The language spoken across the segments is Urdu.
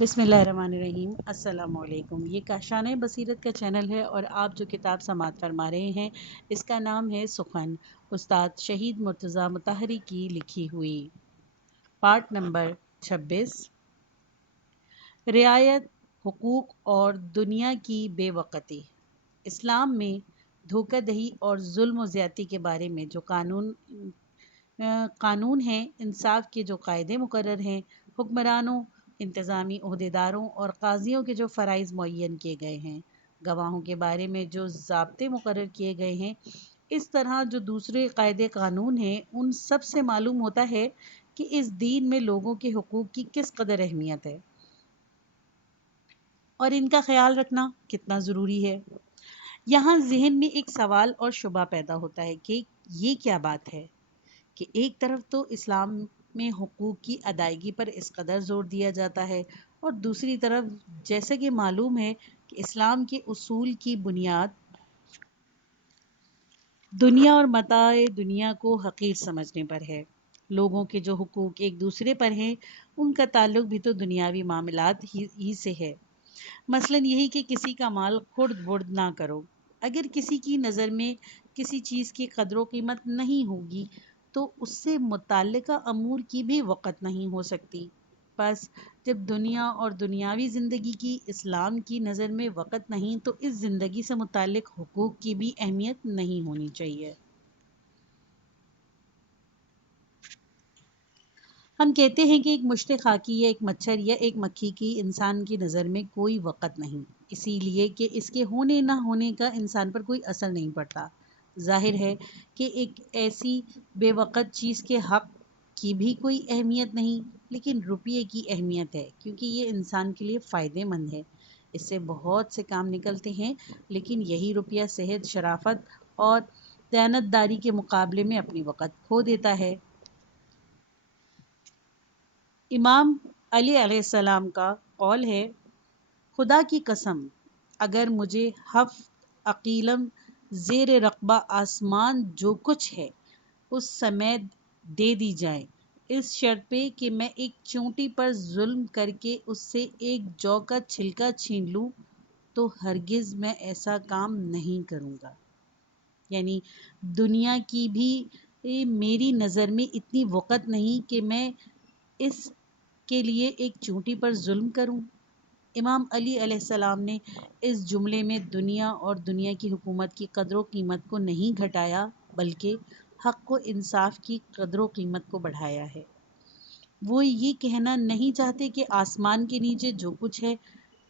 بسم اللہ الرحمن الرحیم۔ السلام علیکم۔ یہ کاشانِ بصیرت کا چینل ہے اور آپ جو کتاب سماعت فرما رہے ہیں اس کا نام ہے سخن، استاد شہید مرتضیٰ مطہری کی لکھی ہوئی۔ پارٹ نمبر 26، رعایت حقوق اور دنیا کی بے وقتی۔ اسلام میں دھوکہ دہی اور ظلم و زیادتی کے بارے میں جو قانون ہیں، انصاف کے جو قاعدے مقرر ہیں، حکمرانوں، انتظامی عہدیداروں اور قاضیوں کے جو فرائض معین کیے گئے ہیں، گواہوں کے بارے میں جو ضابطے مقرر کیے گئے ہیں، اس طرح جو دوسرے قاعدے قانون ہیں، ان سب سے معلوم ہوتا ہے کہ اس دین میں لوگوں کے حقوق کی کس قدر اہمیت ہے اور ان کا خیال رکھنا کتنا ضروری ہے۔ یہاں ذہن میں ایک سوال اور شبہ پیدا ہوتا ہے کہ یہ کیا بات ہے کہ ایک طرف تو اسلام میں حقوق کی ادائیگی پر اس قدر زور دیا جاتا ہے اور دوسری طرف جیسا کہ معلوم ہے کہ اسلام کے اصول کی بنیاد دنیا اور متاع دنیا کو حقیر سمجھنے پر ہے۔ لوگوں کے جو حقوق ایک دوسرے پر ہیں، ان کا تعلق بھی تو دنیاوی معاملات ہی سے ہے۔ مثلاً یہی کہ کسی کا مال خرد برد نہ کرو۔ اگر کسی کی نظر میں کسی چیز کی قدر و قیمت نہیں ہوگی تو اس سے متعلقہ امور کی بھی وقت نہیں ہو سکتی۔ بس جب دنیا اور دنیاوی زندگی کی اسلام کی نظر میں وقت نہیں تو اس زندگی سے متعلق حقوق کی بھی اہمیت نہیں ہونی چاہیے۔ ہم کہتے ہیں کہ ایک مشت خاکی یا ایک مچھر یا ایک مکھی کی انسان کی نظر میں کوئی وقت نہیں، اسی لیے کہ اس کے ہونے نہ ہونے کا انسان پر کوئی اثر نہیں پڑتا۔ ظاہر ہے کہ ایک ایسی بے وقت چیز کے حق کی بھی کوئی اہمیت نہیں، لیکن روپیے کی اہمیت ہے، کیونکہ یہ انسان کے لیے فائدے مند ہے۔ اس سے بہت سے کام نکلتے ہیں، لیکن یہی روپیہ صحت، شرافت اور دیانتداری کے مقابلے میں اپنی وقت کھو دیتا ہے۔ امام علی علیہ السلام کا قول ہے، خدا کی قسم اگر مجھے ہفت اقلیم زیر رقبہ آسمان جو کچھ ہے اس سمیت دے دی جائیں، اس شرط پہ کہ میں ایک چونٹی پر ظلم کر کے اس سے ایک جو کا چھلکا چھین لوں، تو ہرگز میں ایسا کام نہیں کروں گا۔ یعنی دنیا کی بھی میری نظر میں اتنی وقت نہیں کہ میں اس کے لیے ایک چونٹی پر ظلم کروں۔ امام علی علیہ السلام نے اس جملے میں دنیا اور دنیا کی حکومت کی قدر و قیمت کو نہیں گھٹایا، بلکہ حق و انصاف کی قدر و قیمت کو بڑھایا ہے۔ وہ یہ کہنا نہیں چاہتے کہ آسمان کے نیچے جو کچھ ہے،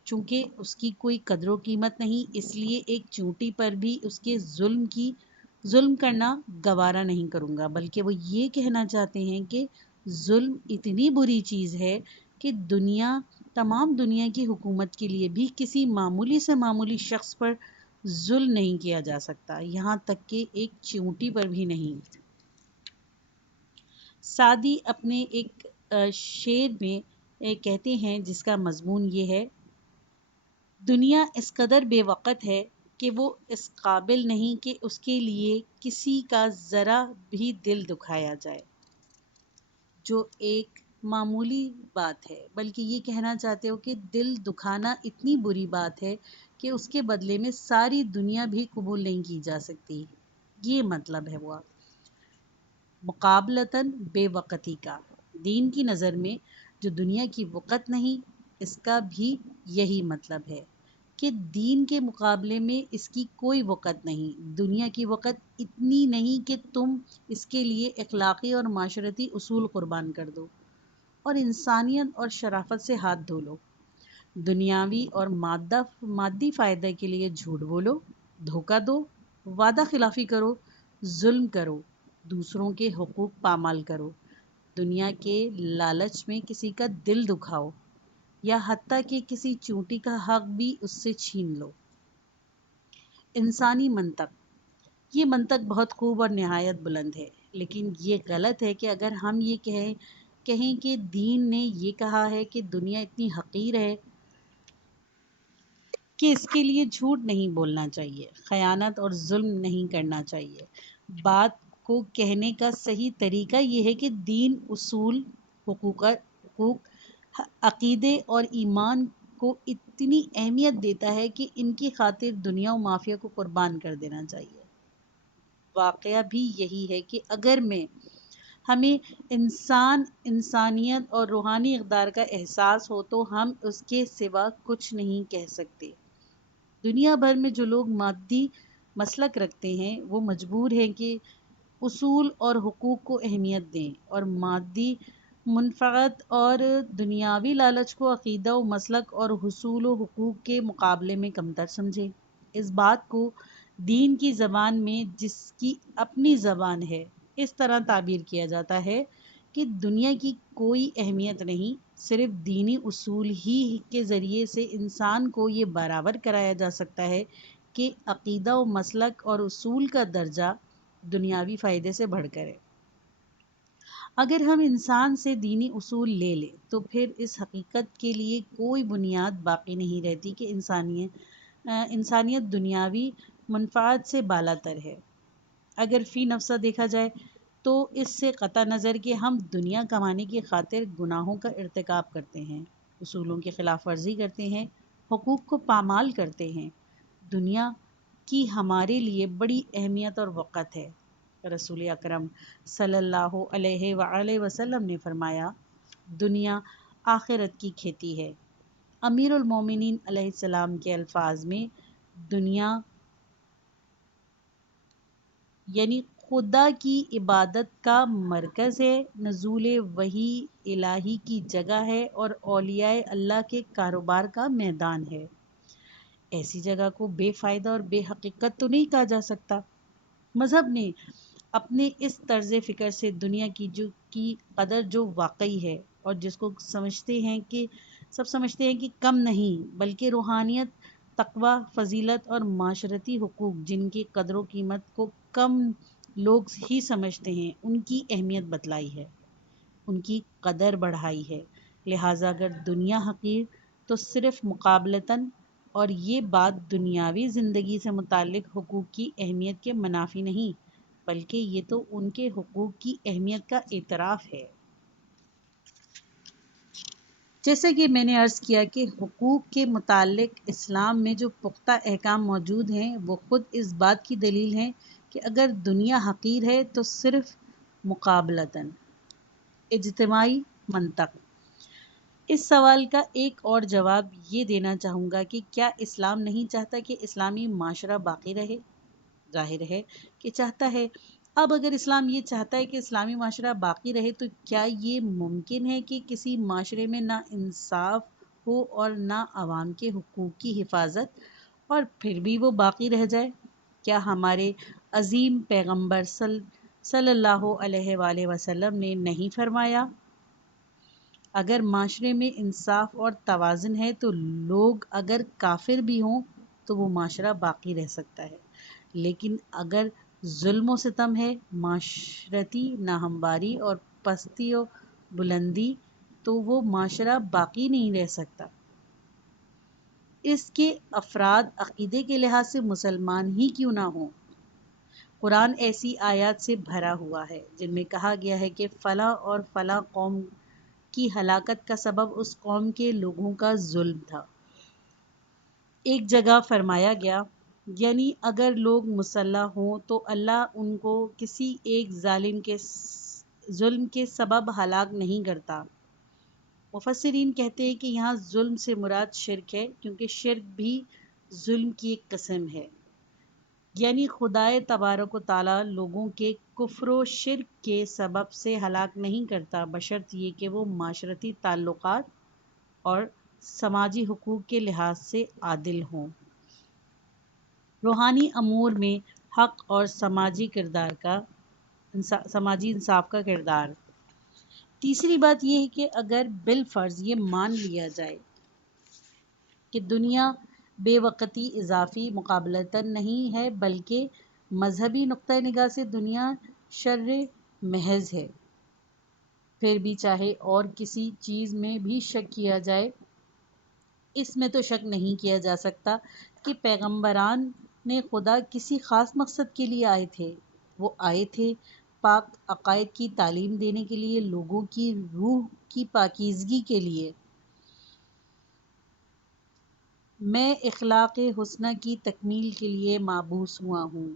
چونکہ اس کی کوئی قدر و قیمت نہیں، اس لیے ایک چونٹی پر بھی اس کے ظلم کرنا گوارا نہیں کروں گا، بلکہ وہ یہ کہنا چاہتے ہیں کہ ظلم اتنی بری چیز ہے کہ تمام دنیا کی حکومت کے لیے بھی کسی معمولی سے معمولی شخص پر ظلم نہیں کیا جا سکتا، یہاں تک کہ ایک چونٹی پر بھی نہیں۔ سعدی اپنے ایک شعر میں کہتے ہیں جس کا مضمون یہ ہے، دنیا اس قدر بے وقت ہے کہ وہ اس قابل نہیں کہ اس کے لیے کسی کا ذرا بھی دل دکھایا جائے، جو ایک معمولی بات ہے، بلکہ یہ کہنا چاہتے ہو کہ دل دکھانا اتنی بری بات ہے کہ اس کے بدلے میں ساری دنیا بھی قبول نہیں کی جا سکتی۔ یہ مطلب ہے وہ مقابلتاً بے وقتی کا۔ دین کی نظر میں جو دنیا کی وقت نہیں، اس کا بھی یہی مطلب ہے کہ دین کے مقابلے میں اس کی کوئی وقت نہیں۔ دنیا کی وقت اتنی نہیں کہ تم اس کے لیے اخلاقی اور معاشرتی اصول قربان کر دو اور انسانیت اور شرافت سے ہاتھ دھو لو۔ دنیاوی اور مادی فائدے کے لیے جھوٹ بولو، دھوکہ دو، وعدہ خلافی کرو، ظلم کرو، دوسروں کے حقوق پامال کرو، دنیا کے لالچ میں کسی کا دل دکھاؤ، یا حتیٰ کہ کسی چونٹی کا حق بھی اس سے چھین لو۔ انسانی منطق، یہ منطق بہت خوب اور نہایت بلند ہے، لیکن یہ غلط ہے کہ اگر ہم یہ کہیں کہ دین نے یہ کہا ہے کہ دنیا اتنی حقیر ہے کہ اس کے لیے جھوٹ نہیں بولنا چاہیے، خیانت اور ظلم نہیں کرنا چاہیے۔ بات کو کہنے کا صحیح طریقہ یہ ہے کہ دین اصول، حقوق، عقیدے اور ایمان کو اتنی اہمیت دیتا ہے کہ ان کی خاطر دنیا و مافیا کو قربان کر دینا چاہیے۔ واقعہ بھی یہی ہے کہ اگر ہمیں انسانیت اور روحانی اقدار کا احساس ہو تو ہم اس کے سوا کچھ نہیں کہہ سکتے۔ دنیا بھر میں جو لوگ مادی مسلک رکھتے ہیں وہ مجبور ہیں کہ اصول اور حقوق کو اہمیت دیں اور مادی منفعت اور دنیاوی لالچ کو عقیدہ و مسلک اور حصول و حقوق کے مقابلے میں کمتر سمجھیں۔ اس بات کو دین کی زبان میں، جس کی اپنی زبان ہے، اس طرح تعبیر کیا جاتا ہے کہ دنیا کی کوئی اہمیت نہیں، صرف دینی اصول ہی کے ذریعے سے انسان کو یہ برابر کرایا جا سکتا ہے کہ عقیدہ و مسلک اور اصول کا درجہ دنیاوی فائدے سے بڑھ کر ہے۔ اگر ہم انسان سے دینی اصول لے لیں تو پھر اس حقیقت کے لیے کوئی بنیاد باقی نہیں رہتی کہ انسانیت دنیاوی منفعت سے بالاتر ہے۔ اگر فی نفسہ دیکھا جائے تو اس سے قطع نظر کہ ہم دنیا کمانے کی خاطر گناہوں کا ارتکاب کرتے ہیں، اصولوں کی خلاف ورزی کرتے ہیں، حقوق کو پامال کرتے ہیں، دنیا کی ہمارے لیے بڑی اہمیت اور وقت ہے۔ رسول اکرم صلی اللہ علیہ وآلہ وسلم نے فرمایا، دنیا آخرت کی کھیتی ہے۔ امیر المومنین علیہ السلام کے الفاظ میں دنیا یعنی خدا کی عبادت کا مرکز ہے، نزول وحی الہی کی جگہ ہے اور اولیاء اللہ کے کاروبار کا میدان ہے۔ ایسی جگہ کو بے فائدہ اور بے حقیقت تو نہیں کہا جا سکتا۔ مذہب نے اپنے اس طرز فکر سے دنیا کی قدر جو واقعی ہے اور جس کو سب سمجھتے ہیں کہ کم نہیں بلکہ روحانیت، تقوی، فضیلت اور معاشرتی حقوق جن کی قدر و قیمت کو کم لوگ ہی سمجھتے ہیں، ان کی اہمیت بتلائی ہے، ان کی قدر بڑھائی ہے۔ لہٰذا اگر دنیا حقیر تو صرف مقابلتاً، اور یہ بات دنیاوی زندگی سے متعلق حقوق کی اہمیت کے منافی نہیں بلکہ یہ تو ان کے حقوق کی اہمیت کا اعتراف ہے۔ جیسا کہ میں نے عرض کیا کہ حقوق کے متعلق اسلام میں جو پختہ احکام موجود ہیں وہ خود اس بات کی دلیل ہیں کہ اگر دنیا حقیر ہے تو صرف مقابلتاً۔ اجتماعی منطق۔ اس سوال کا ایک اور جواب یہ دینا چاہوں گا کہ کیا اسلام نہیں چاہتا کہ اسلامی معاشرہ باقی رہے؟ ظاہر ہے کہ چاہتا ہے۔ اب اگر اسلام یہ چاہتا ہے کہ اسلامی معاشرہ باقی رہے تو کیا یہ ممکن ہے کہ کسی معاشرے میں نہ انصاف ہو اور نہ عوام کے حقوق کی حفاظت، اور پھر بھی وہ باقی رہ جائے؟ کیا ہمارے عظیم پیغمبر صلی اللہ علیہ وآلہ وسلم نے نہیں فرمایا، اگر معاشرے میں انصاف اور توازن ہے تو لوگ اگر کافر بھی ہوں تو وہ معاشرہ باقی رہ سکتا ہے، لیکن اگر ظلم و ستم ہے، معاشرتی ناہمواری اور پستی و بلندی، تو وہ معاشرہ باقی نہیں رہ سکتا۔ اس کے افراد عقیدے کے لحاظ سے مسلمان ہی کیوں نہ ہوں۔ قرآن ایسی آیات سے بھرا ہوا ہے جن میں کہا گیا ہے کہ فلاں اور فلاں قوم کی ہلاکت کا سبب اس قوم کے لوگوں کا ظلم تھا۔ ایک جگہ فرمایا گیا، یعنی اگر لوگ مسلح ہوں تو اللہ ان کو کسی ایک ظالم کے ظلم کے سبب ہلاک نہیں کرتا۔ مفسرین کہتے ہیں کہ یہاں ظلم سے مراد شرک ہے، کیونکہ شرک بھی ظلم کی ایک قسم ہے، یعنی خدائے تبارک و تعالیٰ لوگوں کے کفر و شرک کے سبب سے ہلاک نہیں کرتا بشرط یہ کہ وہ معاشرتی تعلقات اور سماجی حقوق کے لحاظ سے عادل ہوں۔ روحانی امور میں حق اور سماجی انصاف کا کردار۔ تیسری بات یہ ہے کہ اگر بالفرض یہ مان لیا جائے کہ دنیا بے وقتی اضافی مقابلتاً نہیں ہے بلکہ مذہبی نقطہ نگاہ سے دنیا شر محض ہے، پھر بھی چاہے اور کسی چیز میں بھی شک کیا جائے، اس میں تو شک نہیں کیا جا سکتا کہ پیغمبران نے خدا کسی خاص مقصد کے لیے آئے تھے۔ وہ آئے تھے پاک عقائد کی تعلیم دینے کے لیے، لوگوں کی روح کی پاکیزگی کے لیے، میں اخلاق حسنہ کی تکمیل کے لیے مابعوث ہوا ہوں،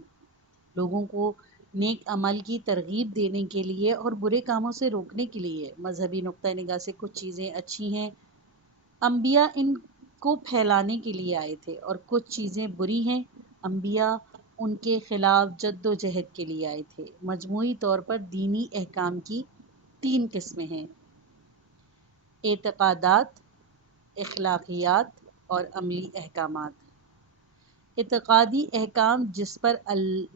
لوگوں کو نیک عمل کی ترغیب دینے کے لیے اور برے کاموں سے روکنے کے لیے۔ مذہبی نقطہ نگاہ سے کچھ چیزیں اچھی ہیں، انبیاء ان کو پھیلانے کے لیے آئے تھے، اور کچھ چیزیں بری ہیں، انبیاء ان کے خلاف جد و جہد کے لیے آئے تھے۔ مجموعی طور پر دینی احکام کی تین قسمیں ہیں: اعتقادات، اخلاقیات اور عملی احکامات۔ اعتقادی احکام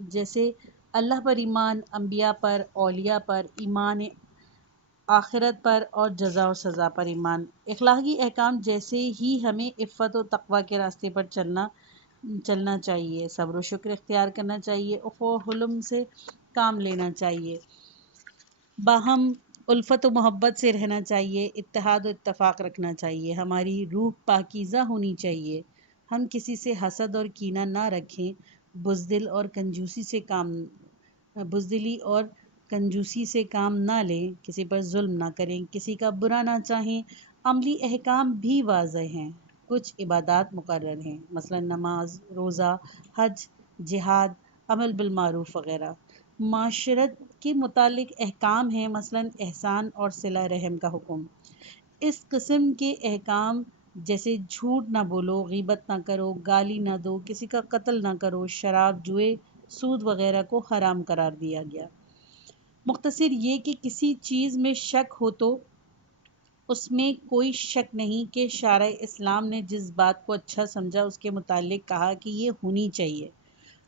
جیسے اللہ پر ایمان، انبیاء پر، اولیاء پر ایمان، آخرت پر اور جزا و سزا پر ایمان۔ اخلاقی احکام جیسے ہی ہمیں عفت و تقوی کے راستے پر چلنا چاہیے، صبر و شکر اختیار کرنا چاہیے، عفو و حلم سے کام لینا چاہیے، باہم الفت و محبت سے رہنا چاہیے، اتحاد و اتفاق رکھنا چاہیے، ہماری روح پاکیزہ ہونی چاہیے، ہم کسی سے حسد اور کینہ نہ رکھیں، بزدلی اور کنجوسی سے کام نہ لیں، کسی پر ظلم نہ کریں، کسی کا برا نہ چاہیں۔ عملی احکام بھی واضح ہیں، کچھ عبادات مقرر ہیں، مثلا نماز، روزہ، حج، جہاد، عمل بالمعروف وغیرہ۔ معاشرت کے متعلق احکام ہیں، مثلا احسان اور صلہ رحم کا حکم۔ اس قسم کے احکام جیسے جھوٹ نہ بولو، غیبت نہ کرو، گالی نہ دو، کسی کا قتل نہ کرو، شراب، جوئے، سود وغیرہ کو حرام قرار دیا گیا۔ مختصر یہ کہ کسی چیز میں شک ہو تو اس میں کوئی شک نہیں کہ شارع اسلام نے جس بات کو اچھا سمجھا اس کے متعلق کہا کہ یہ ہونی چاہیے،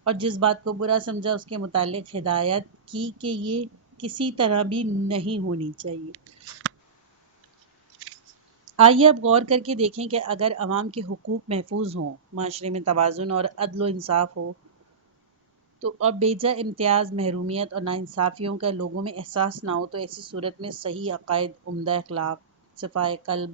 اور جس بات کو برا سمجھا اس کے متعلق ہدایت کی کہ یہ کسی طرح بھی نہیں ہونی چاہیے۔ آئیے اب غور کر کے دیکھیں کہ اگر عوام کے حقوق محفوظ ہوں، معاشرے میں توازن اور عدل و انصاف ہو تو اور بیجا امتیاز، محرومیت اور ناانصافیوں کا لوگوں میں احساس نہ ہو، تو ایسی صورت میں صحیح عقائد، عمدہ اخلاق، صفائے قلب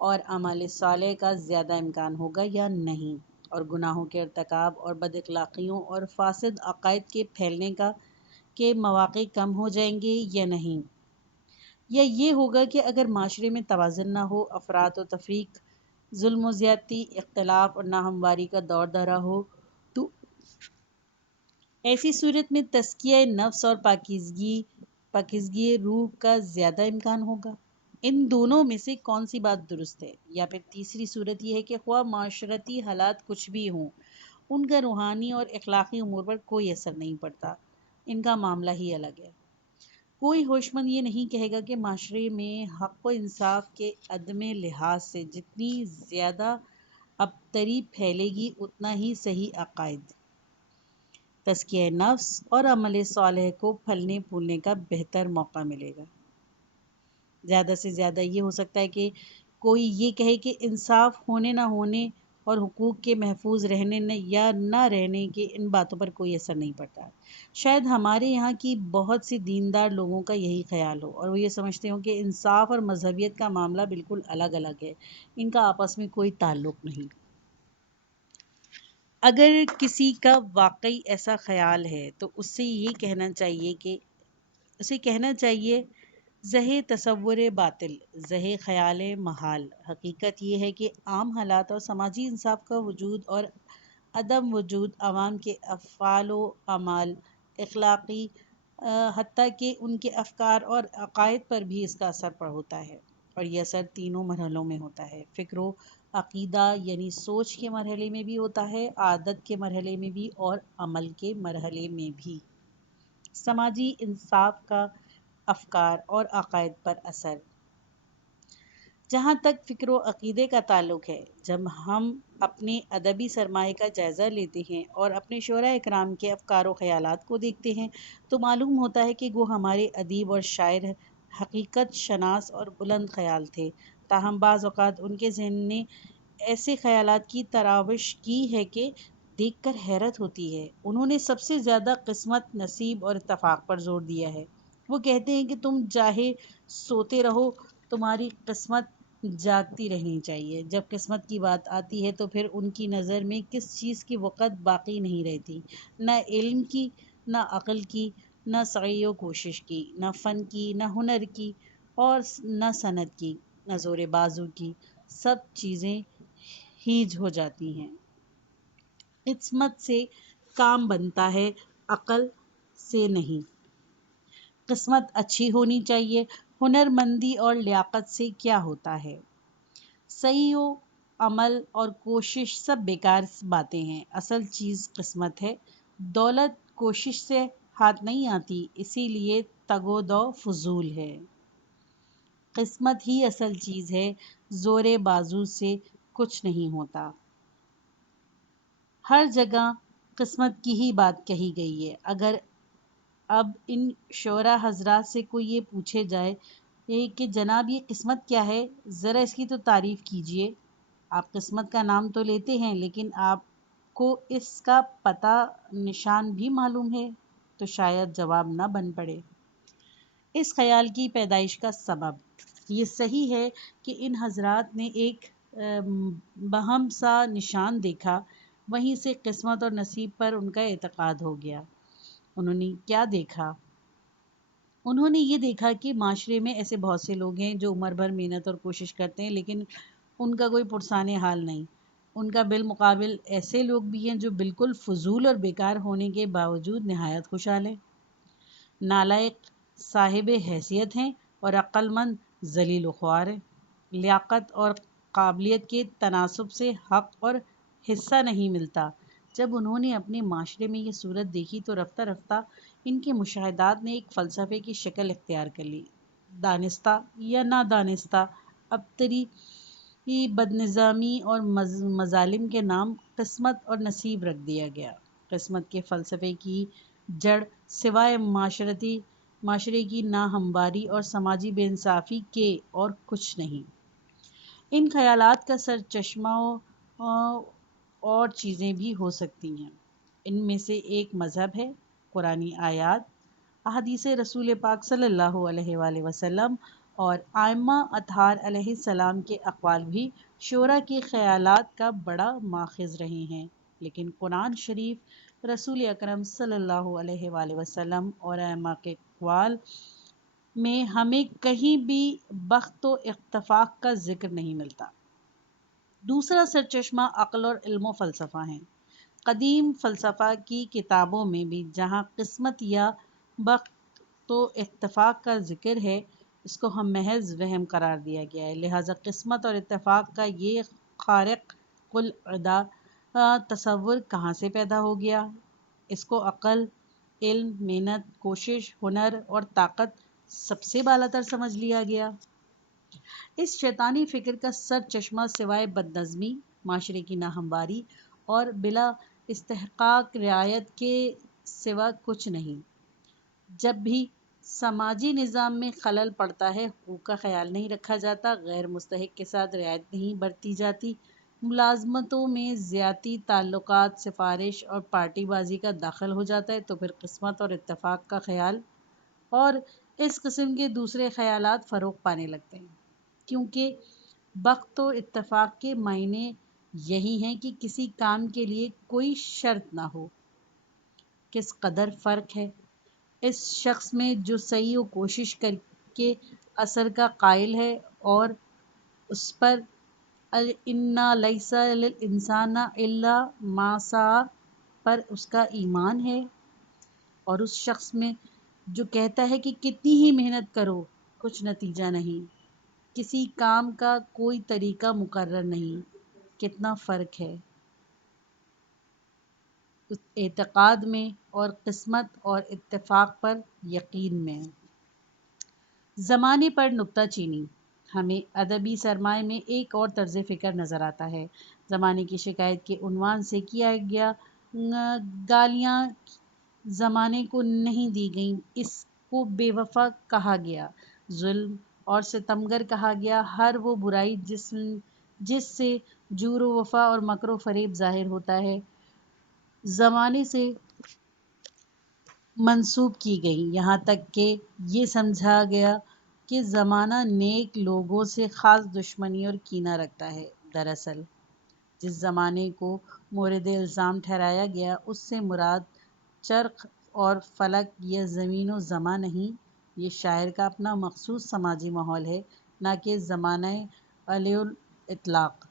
اور اعمال صالح کا زیادہ امکان ہوگا یا نہیں، اور گناہوں کے ارتکاب اور بد اخلاقیوں اور فاسد عقائد کے پھیلنے کے مواقع کم ہو جائیں گے یا نہیں۔ یا یہ ہوگا کہ اگر معاشرے میں توازن نہ ہو، افراط و تفریق، ظلم و زیادتی، اختلاف اور ناہمواری کا دور دھرا ہو، تو ایسی صورت میں تزکیہ نفس اور پاکیزگی روح کا زیادہ امکان ہوگا۔ ان دونوں میں سے کون سی بات درست ہے؟ یا پھر تیسری صورت یہ ہے کہ خواہ معاشرتی حالات کچھ بھی ہوں، ان کا روحانی اور اخلاقی امور پر کوئی اثر نہیں پڑتا، ان کا معاملہ ہی الگ ہے۔ کوئی ہوش مند یہ نہیں کہے گا کہ معاشرے میں حق و انصاف کے عدم لحاظ سے جتنی زیادہ ابتری پھیلے گی، اتنا ہی صحیح عقائد، تزکیہ نفس اور عمل صالح کو پھلنے پھولنے کا بہتر موقع ملے گا۔ زیادہ سے زیادہ یہ ہو سکتا ہے کہ کوئی یہ کہے کہ انصاف ہونے نہ ہونے اور حقوق کے محفوظ رہنے یا نہ رہنے کے ان باتوں پر کوئی اثر نہیں پڑتا۔ شاید ہمارے یہاں کی بہت سی دیندار لوگوں کا یہی خیال ہو، اور وہ یہ سمجھتے ہوں کہ انصاف اور مذہبیت کا معاملہ بالکل الگ الگ ہے، ان کا آپس میں کوئی تعلق نہیں۔ اگر کسی کا واقعی ایسا خیال ہے تو اسے کہنا چاہیے زہے تصور باطل، زہے خیال محال۔ حقیقت یہ ہے کہ عام حالات اور سماجی انصاف کا وجود اور عدم وجود عوام کے افعال و اعمال، اخلاقی حتیٰ کہ ان کے افکار اور عقائد پر بھی اس کا اثر ہوتا ہے، اور یہ اثر تینوں مرحلوں میں ہوتا ہے: فکر و عقیدہ یعنی سوچ کے مرحلے میں بھی ہوتا ہے، عادت کے مرحلے میں بھی، اور عمل کے مرحلے میں بھی۔ سماجی انصاف کا افکار اور عقائد پر اثر۔ جہاں تک فکر و عقیدے کا تعلق ہے، جب ہم اپنے ادبی سرمایہ کا جائزہ لیتے ہیں اور اپنے شعراء اکرام کے افکار و خیالات کو دیکھتے ہیں تو معلوم ہوتا ہے کہ وہ ہمارے ادیب اور شاعر حقیقت شناس اور بلند خیال تھے، تاہم بعض اوقات ان کے ذہن نے ایسے خیالات کی تراوش کی ہے کہ دیکھ کر حیرت ہوتی ہے۔ انہوں نے سب سے زیادہ قسمت، نصیب اور اتفاق پر زور دیا ہے۔ وہ کہتے ہیں کہ تم چاہے سوتے رہو، تمہاری قسمت جاگتی رہنی چاہیے۔ جب قسمت کی بات آتی ہے تو پھر ان کی نظر میں کس چیز کی وقت باقی نہیں رہتی، نہ علم کی، نہ عقل کی، نہ سعی و کوشش کی، نہ فن کی، نہ ہنر کی، اور نہ صنعت کی، نہ زور بازو کی۔ سب چیزیں ہیج ہو جاتی ہیں۔ قسمت سے کام بنتا ہے، عقل سے نہیں۔ قسمت اچھی ہونی چاہیے۔ ہنر مندی اور لیاقت سے کیا ہوتا ہے؟ صحیح و عمل اور کوشش سب بیکار باتیں ہیں، اصل چیز قسمت ہے۔ دولت کوشش سے ہاتھ نہیں آتی، اسی لیے تگ و دو فضول ہے۔ قسمت ہی اصل چیز ہے، زور بازو سے کچھ نہیں ہوتا۔ ہر جگہ قسمت کی ہی بات کہی گئی ہے۔ اگر اب ان شعراء حضرات سے کوئی یہ پوچھے جائے کہ جناب یہ قسمت کیا ہے، ذرا اس کی تو تعریف کیجئے۔ آپ قسمت کا نام تو لیتے ہیں، لیکن آپ کو اس کا پتہ نشان بھی معلوم ہے؟ تو شاید جواب نہ بن پڑے۔ اس خیال کی پیدائش کا سبب یہ صحیح ہے کہ ان حضرات نے ایک بہم سا نشان دیکھا، وہیں سے قسمت اور نصیب پر ان کا اعتقاد ہو گیا۔ انہوں نے کیا دیکھا؟ انہوں نے یہ دیکھا کہ معاشرے میں ایسے بہت سے لوگ ہیں جو عمر بھر محنت اور کوشش کرتے ہیں، لیکن ان کا کوئی پرسان حال نہیں۔ ان کا بالمقابل ایسے لوگ بھی ہیں جو بالکل فضول اور بیکار ہونے کے باوجود نہایت خوشحال ہیں۔ نالائق صاحب حیثیت ہیں اور عقل مند ذلیل و خوار ہیں۔ لیاقت اور قابلیت کے تناسب سے حق اور حصہ نہیں ملتا۔ جب انہوں نے اپنے معاشرے میں یہ صورت دیکھی تو رفتہ رفتہ ان کے مشاہدات نے ایک فلسفے کی شکل اختیار کر لی۔ دانستہ یا نادانستہ ابتری بدنظامی اور مظالم کے نام قسمت اور نصیب رکھ دیا گیا۔ قسمت کے فلسفے کی جڑ سوائے معاشرے کی ناہمواری اور سماجی بے انصافی کے اور کچھ نہیں۔ ان خیالات کا سرچشمہ اور چیزیں بھی ہو سکتی ہیں۔ ان میں سے ایک مذہب ہے، قرآنی آیات، احادیث رسول پاک صلی اللہ علیہ وآلہ وسلم اور ائمہ اطہار علیہ السلام کے اقوال بھی شعراء کے خیالات کا بڑا ماخذ رہے ہیں، لیکن قرآن شریف، رسول اکرم صلی اللہ علیہ وآلہ وسلم اور ائمہ کے اقوال میں ہمیں کہیں بھی بخت و اتفاق کا ذکر نہیں ملتا۔ دوسرا سرچشمہ عقل اور علم و فلسفہ ہیں۔ قدیم فلسفہ کی کتابوں میں بھی جہاں قسمت یا بخت و اتفاق کا ذکر ہے، اس کو ہم محض وہم قرار دیا گیا ہے۔ لہٰذا قسمت اور اتفاق کا یہ خارق العادہ تصور کہاں سے پیدا ہو گیا؟ اس کو عقل، علم، محنت، کوشش، ہنر اور طاقت سب سے بالاتر سمجھ لیا گیا۔ اس شیطانی فکر کا سر چشمہ سوائے بدنظمی، معاشرے کی ناہمواری اور بلا استحقاق رعایت کے سوا کچھ نہیں۔ جب بھی سماجی نظام میں خلل پڑتا ہے، حقوق کا خیال نہیں رکھا جاتا، غیر مستحق کے ساتھ رعایت نہیں برتی جاتی، ملازمتوں میں زیادتی، تعلقات، سفارش اور پارٹی بازی کا دخل ہو جاتا ہے، تو پھر قسمت اور اتفاق کا خیال اور اس قسم کے دوسرے خیالات فروغ پانے لگتے ہیں۔ کیونکہ بخت و اتفاق کے معنی یہی ہیں کہ کسی کام کے لیے کوئی شرط نہ ہو۔ کس قدر فرق ہے اس شخص میں جو سعی و کوشش کر کے اثر کا قائل ہے اور اس پر اِنَّ لَیسَ لِلْإِنسَانِ إِلَّا مَا سَعَىٰ پر اس کا ایمان ہے، اور اس شخص میں جو کہتا ہے کہ کتنی ہی محنت کرو کچھ نتیجہ نہیں، کسی کام کا کوئی طریقہ مقرر نہیں۔ کتنا فرق ہے اعتقاد میں اور قسمت اور اتفاق پر یقین میں۔ زمانے پر نکتہ چینی۔ ہمیں ادبی سرمائے میں ایک اور طرز فکر نظر آتا ہے۔ زمانے کی شکایت کے عنوان سے کیا گیا گالیاں زمانے کو نہیں دی گئیں، اس کو بے وفا کہا گیا، ظالم اور ستمگر کہا گیا۔ ہر وہ برائی جس سے جور و وفا اور مکر و فریب ظاہر ہوتا ہے، زمانے سے منسوب کی گئی، یہاں تک کہ یہ سمجھا گیا کہ زمانہ نیک لوگوں سے خاص دشمنی اور کینہ رکھتا ہے۔ دراصل جس زمانے کو مورد الزام ٹھہرایا گیا، اس سے مراد چرخ اور فلک یا زمین و زماں نہیں، یہ شاعر کا اپنا مخصوص سماجی ماحول ہے، نہ کہ زمانہ علیہ الاطلاق۔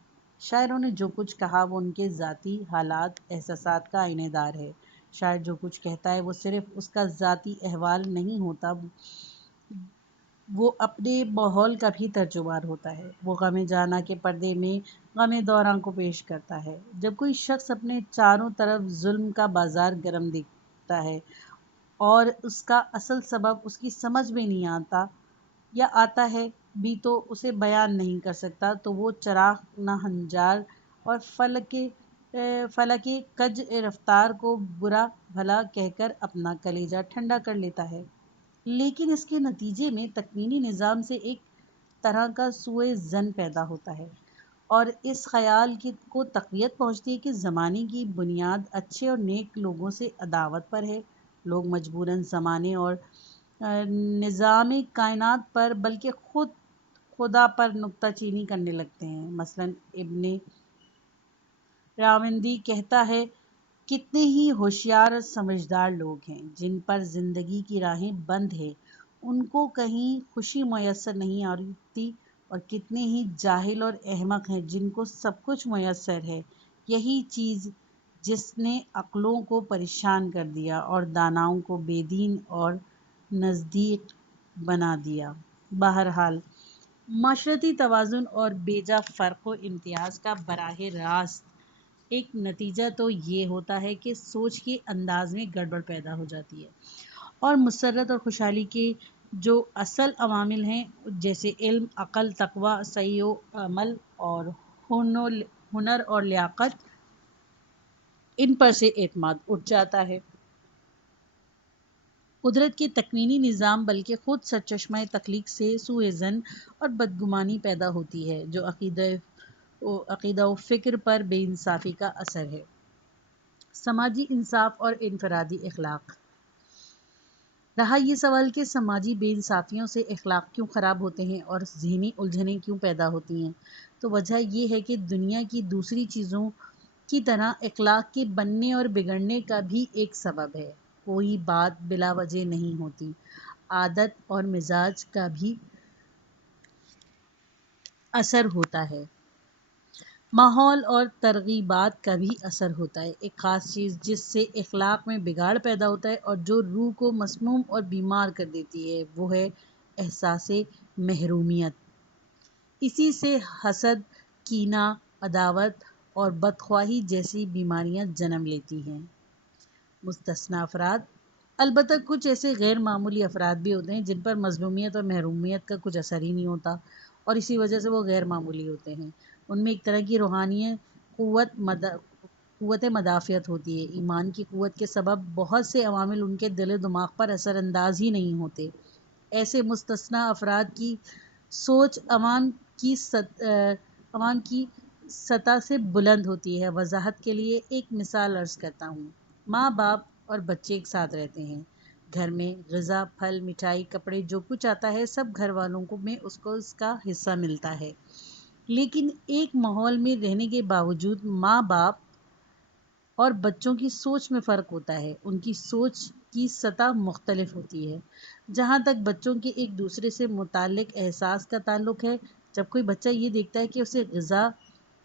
شاعروں نے جو کچھ کہا وہ ان کے ذاتی حالات احساسات کا آئینہ دار ہے۔ شاعر جو کچھ کہتا ہے وہ صرف اس کا ذاتی احوال نہیں ہوتا، وہ اپنے ماحول کا بھی ترجمان ہوتا ہے۔ وہ غم جانا کے پردے میں غم دوراں کو پیش کرتا ہے۔ جب کوئی شخص اپنے چاروں طرف ظلم کا بازار گرم دیکھتا ہے اور اس کا اصل سبب اس کی سمجھ میں نہیں آتا یا آتا ہے بھی تو اسے بیان نہیں کر سکتا، تو وہ چراغ ناہنجار اور فلک کج رفتار کو برا بھلا کہہ کر اپنا کلیجہ ٹھنڈا کر لیتا ہے، لیکن اس کے نتیجے میں تکوینی نظام سے ایک طرح کا سوء ظن پیدا ہوتا ہے، اور اس خیال کو تقویت پہنچتی ہے کہ زمانے کی بنیاد اچھے اور نیک لوگوں سے عداوت پر ہے۔ لوگ مجبوراً زمانے اور نظام کائنات پر بلکہ خود خدا پر نکتہ چینی کرنے لگتے ہیں۔ مثلاً ابن راوندی کہتا ہے، کتنے ہی ہوشیار اور سمجھدار لوگ ہیں جن پر زندگی کی راہیں بند ہیں، ان کو کہیں خوشی میسر نہیں آتی، اور کتنے ہی جاہل اور احمق ہیں جن کو سب کچھ میسر ہے۔ یہی چیز جس نے عقلوں کو پریشان کر دیا اور داناؤں کو بے دین اور نزدیک بنا دیا۔ بہرحال معاشرتی توازن اور بیجا فرق و امتیاز کا براہ راست ایک نتیجہ تو یہ ہوتا ہے کہ سوچ کے انداز میں گڑبڑ پیدا ہو جاتی ہے، اور مسرت اور خوشحالی کے جو اصل عوامل ہیں جیسے علم، عقل، تقوی، صحیح و عمل اور ہنر اور لیاقت، ان پر سے اعتماد اٹھ جاتا ہے۔ قدرت کے تکوینی نظام بلکہ خود سرچشمہ تخلیق سے سوء ظن اور بدگمانی پیدا ہوتی ہے، جو عقیدہ و فکر پر بے انصافی کا اثر ہے۔ سماجی انصاف اور انفرادی اخلاق۔ رہا یہ سوال کہ سماجی بے انصافیوں سے اخلاق کیوں خراب ہوتے ہیں اور ذہنی الجھنیں کیوں پیدا ہوتی ہیں، تو وجہ یہ ہے کہ دنیا کی دوسری چیزوں کی طرح اخلاق کے بننے اور بگڑنے کا بھی ایک سبب ہے۔ کوئی بات بلا وجہ نہیں ہوتی، عادت اور مزاج کا بھی اثر ہوتا ہے، ماحول اور ترغیبات کا بھی اثر ہوتا ہے۔ ایک خاص چیز جس سے اخلاق میں بگاڑ پیدا ہوتا ہے اور جو روح کو مسموم اور بیمار کر دیتی ہے، وہ ہے احساس محرومیت۔ اسی سے حسد، کینہ، عداوت اور بدخواہی جیسی بیماریاں جنم لیتی ہیں۔ مستثنی افراد۔ البتہ کچھ ایسے غیر معمولی افراد بھی ہوتے ہیں جن پر مظلومیت اور محرومیت کا کچھ اثر ہی نہیں ہوتا، اور اسی وجہ سے وہ غیر معمولی ہوتے ہیں۔ ان میں ایک طرح کی روحانی قوت مدافعت ہوتی ہے۔ ایمان کی قوت کے سبب بہت سے عوامل ان کے دل و دماغ پر اثر انداز ہی نہیں ہوتے۔ ایسے مستثنی افراد کی سوچ عوام کی سطح سے بلند ہوتی ہے۔ وضاحت کے لیے ایک مثال عرض کرتا ہوں۔ ماں باپ اور بچے ایک ساتھ رہتے ہیں۔ گھر میں غذا، پھل، مٹھائی، کپڑے، جو کچھ آتا ہے سب گھر والوں میں اس کو اس کا حصہ ملتا ہے، لیکن ایک ماحول میں رہنے کے باوجود ماں باپ اور بچوں کی سوچ میں فرق ہوتا ہے۔ ان کی سوچ کی سطح مختلف ہوتی ہے۔ جہاں تک بچوں کے ایک دوسرے سے متعلق احساس کا تعلق ہے، جب کوئی بچہ یہ دیکھتا ہے کہ اسے غذا،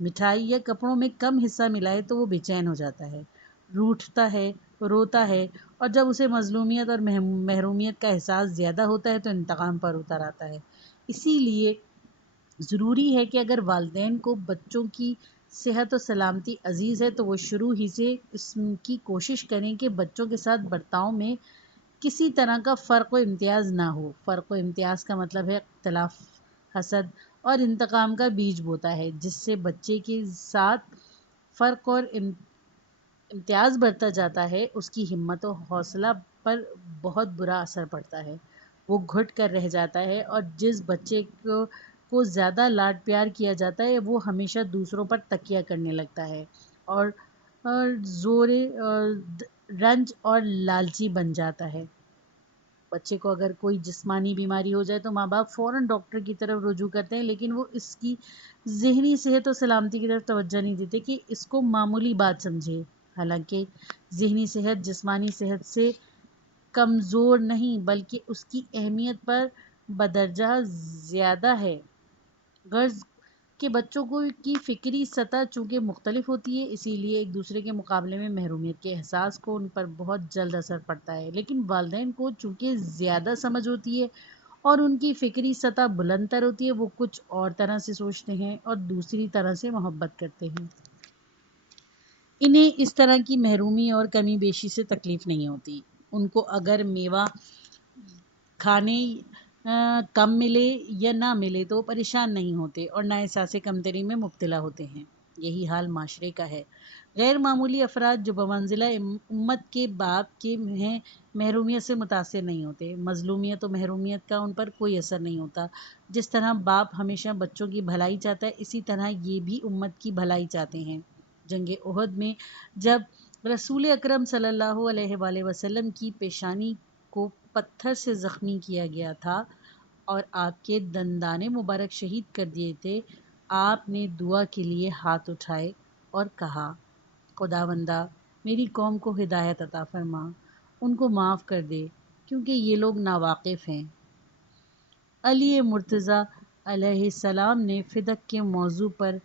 مٹھائی یا کپڑوں میں کم حصہ ملا ہے تو وہ بے چین ہو جاتا ہے، روٹھتا ہے، روتا ہے، اور جب اسے مظلومیت اور محرومیت کا احساس زیادہ ہوتا ہے تو انتقام پر اتر آتا ہے۔ اسی لیے ضروری ہے کہ اگر والدین کو بچوں کی صحت و سلامتی عزیز ہے تو وہ شروع ہی سے اس کی کوشش کریں کہ بچوں کے ساتھ برتاؤ میں کسی طرح کا فرق و امتیاز نہ ہو۔ فرق و امتیاز کا مطلب ہے اختلاف، حسد اور انتقام کا بیج بوتا ہے، جس سے بچے کے ساتھ فرق اور امتیاز بڑھتا جاتا ہے، اس کی ہمت و حوصلہ پر بہت برا اثر پڑتا ہے، وہ گھٹ کر رہ جاتا ہے، اور جس بچے کو زیادہ لاڈ پیار کیا جاتا ہے وہ ہمیشہ دوسروں پر تکیہ کرنے لگتا ہے اور رنج اور لالچی بن جاتا ہے۔ بچے کو اگر کوئی جسمانی بیماری ہو جائے تو ماں باپ فوراً ڈاکٹر کی طرف رجوع کرتے ہیں، لیکن وہ اس کی ذہنی صحت و سلامتی کی طرف توجہ نہیں دیتے کہ اس کو معمولی بات سمجھے، حالانکہ ذہنی صحت جسمانی صحت سے کمزور نہیں بلکہ اس کی اہمیت پر بدرجہ زیادہ ہے۔ غرض کہ بچوں کو کی فکری سطح چونکہ مختلف ہوتی ہے، اسی لیے ایک دوسرے کے مقابلے میں محرومیت کے احساس کو ان پر بہت جلد اثر پڑتا ہے، لیکن والدین کو چونکہ زیادہ سمجھ ہوتی ہے اور ان کی فکری سطح بلند تر ہوتی ہے، وہ کچھ اور طرح سے سوچتے ہیں اور دوسری طرح سے محبت کرتے ہیں۔ انہیں اس طرح کی محرومی اور کمی بیشی سے تکلیف نہیں ہوتی۔ ان کو اگر میوہ کھانے کم ملے یا نہ ملے تو پریشان نہیں ہوتے اور نہ احساس کمتری میں مبتلا ہوتے ہیں۔ یہی حال معاشرے کا ہے۔ غیر معمولی افراد جو بمنزلہ امت کے باپ کے ہیں، محرومیت سے متاثر نہیں ہوتے۔ مظلومیت و محرومیت کا ان پر کوئی اثر نہیں ہوتا۔ جس طرح باپ ہمیشہ بچوں کی بھلائی چاہتا ہے، اسی طرح یہ بھی امت کی بھلائی چاہتے ہیں۔ جنگ احد میں جب رسول اکرم صلی اللہ علیہ وآلہ وسلم کی پیشانی کو پتھر سے زخمی کیا گیا تھا اور آپ کے دندان مبارک شہید کر دیے تھے، آپ نے دعا کے لیے ہاتھ اٹھائے اور کہا، خداوندا میری قوم کو ہدایت عطا فرما، ان کو معاف کر دے کیونکہ یہ لوگ ناواقف ہیں۔ علی مرتضیٰ علیہ السلام نے فدق کے موضوع پر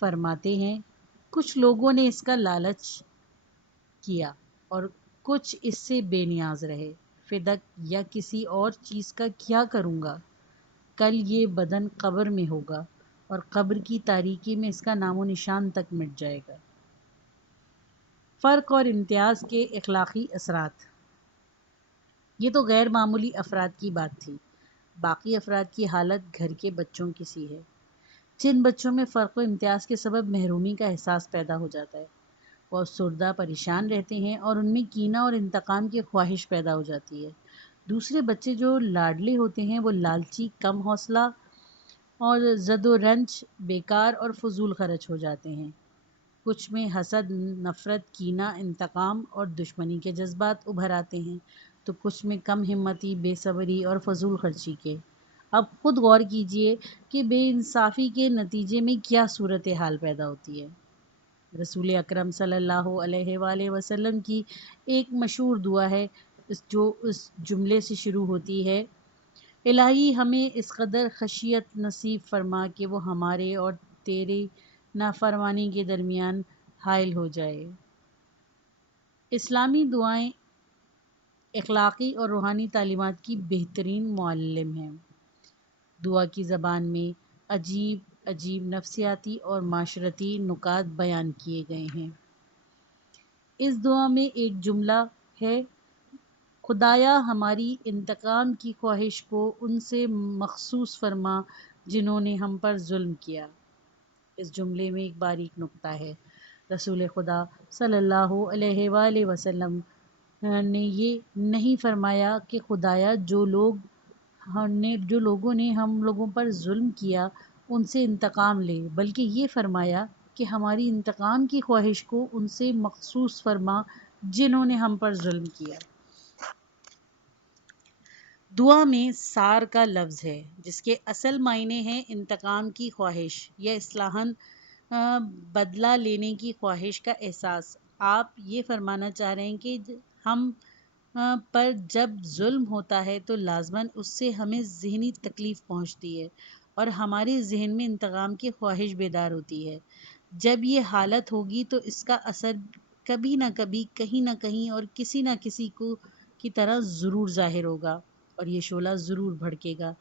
فرماتے ہیں، کچھ لوگوں نے اس کا لالچ کیا اور کچھ اس سے بے نیاز رہے۔ فدق یا کسی اور چیز کا کیا کروں گا؟ کل یہ بدن قبر میں ہوگا اور قبر کی تاریکی میں اس کا نام و نشان تک مٹ جائے گا۔ فرق اور امتیاز کے اخلاقی اثرات۔ یہ تو غیر معمولی افراد کی بات تھی۔ باقی افراد کی حالت گھر کے بچوں کی سی ہے، جن بچوں میں فرق و امتیاز کے سبب محرومی کا احساس پیدا ہو جاتا ہے۔ وہ افسردہ پریشان رہتے ہیں اور ان میں کینہ اور انتقام کی خواہش پیدا ہو جاتی ہے۔ دوسرے بچے جو لاڈلے ہوتے ہیں وہ لالچی، کم حوصلہ اور زد و رنج، بیکار اور فضول خرچ ہو جاتے ہیں۔ کچھ میں حسد، نفرت، کینہ، انتقام اور دشمنی کے جذبات ابھر آتے ہیں تو کچھ میں کم ہمتی، بے صبری اور فضول خرچی کے۔ اب خود غور کیجئے کہ بے انصافی کے نتیجے میں کیا صورتحال پیدا ہوتی ہے۔ رسول اکرم صلی اللہ علیہ وآلہ وسلم کی ایک مشہور دعا ہے جو اس جملے سے شروع ہوتی ہے، الہی ہمیں اس قدر خشیت نصیب فرما کہ وہ ہمارے اور تیری نافرمانی کے درمیان حائل ہو جائے۔ اسلامی دعائیں اخلاقی اور روحانی تعلیمات کی بہترین معلم ہیں۔ دعا کی زبان میں عجیب عجیب نفسیاتی اور معاشرتی نکات بیان کیے گئے ہیں۔ اس دعا میں ایک جملہ ہے، خدایا ہماری انتقام کی خواہش کو ان سے مخصوص فرما جنہوں نے ہم پر ظلم کیا۔ اس جملے میں ایک باریک نکتہ ہے۔ رسول خدا صلی اللہ علیہ وآلہ وسلم نے یہ نہیں فرمایا کہ خدایا جو لوگوں نے ہم لوگوں پر ظلم کیا ان سے انتقام لے، بلکہ یہ فرمایا کہ ہماری انتقام کی خواہش کو ان سے مخصوص فرما جنہوں نے ہم پر ظلم کیا۔ دعا میں سار کا لفظ ہے جس کے اصل معنی ہیں انتقام کی خواہش یا اصطلاحاً بدلہ لینے کی خواہش کا احساس۔ آپ یہ فرمانا چاہ رہے ہیں کہ ہم پر جب ظلم ہوتا ہے تو لازماً اس سے ہمیں ذہنی تکلیف پہنچتی ہے اور ہمارے ذہن میں انتقام کی خواہش بیدار ہوتی ہے۔ جب یہ حالت ہوگی تو اس کا اثر کبھی نہ کبھی، کہیں نہ کہیں اور کسی نہ کسی کی طرح ضرور ظاہر ہوگا اور یہ شعلہ ضرور بھڑکے گا۔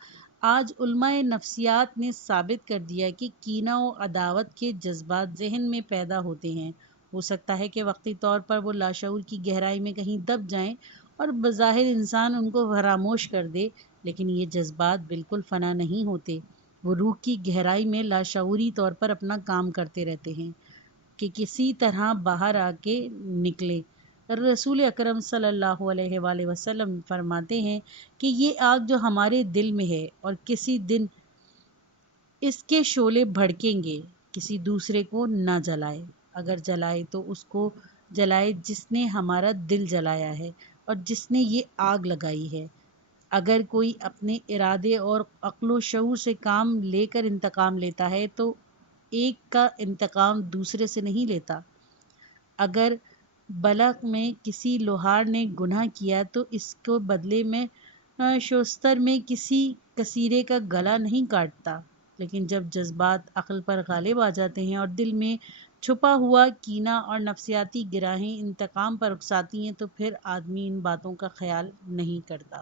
آج علماء نفسیات نے ثابت کر دیا کہ کینہ و عداوت کے جذبات ذہن میں پیدا ہوتے ہیں۔ ہو سکتا ہے کہ وقتی طور پر وہ لاشعور کی گہرائی میں کہیں دب جائیں اور بظاہر انسان ان کو فراموش کر دے، لیکن یہ جذبات بالکل فنا نہیں ہوتے۔ وہ روح کی گہرائی میں لاشعوری طور پر اپنا کام کرتے رہتے ہیں کہ کسی طرح باہر آ کے نکلے۔ رسول اکرم صلی اللہ علیہ وآلہ وسلم فرماتے ہیں کہ یہ آگ جو ہمارے دل میں ہے اور کسی دن اس کے شعلے بھڑکیں گے، کسی دوسرے کو نہ جلائے، اگر جلائے تو اس کو جلائے جس نے ہمارا دل جلایا ہے اور جس نے یہ آگ لگائی ہے۔ اگر کوئی اپنے ارادے اور عقل و شعور سے کام لے کر انتقام لیتا ہے تو ایک کا انتقام دوسرے سے نہیں لیتا۔ اگر بلخ میں کسی لوہار نے گناہ کیا تو اس کو بدلے میں شستر میں کسی کثیرے کا گلا نہیں کاٹتا۔ لیکن جب جذبات عقل پر غالب آ جاتے ہیں اور دل میں چھپا ہوا کینہ اور نفسیاتی گراہیں انتقام پر اکساتی ہیں تو پھر آدمی ان باتوں کا خیال نہیں کرتا۔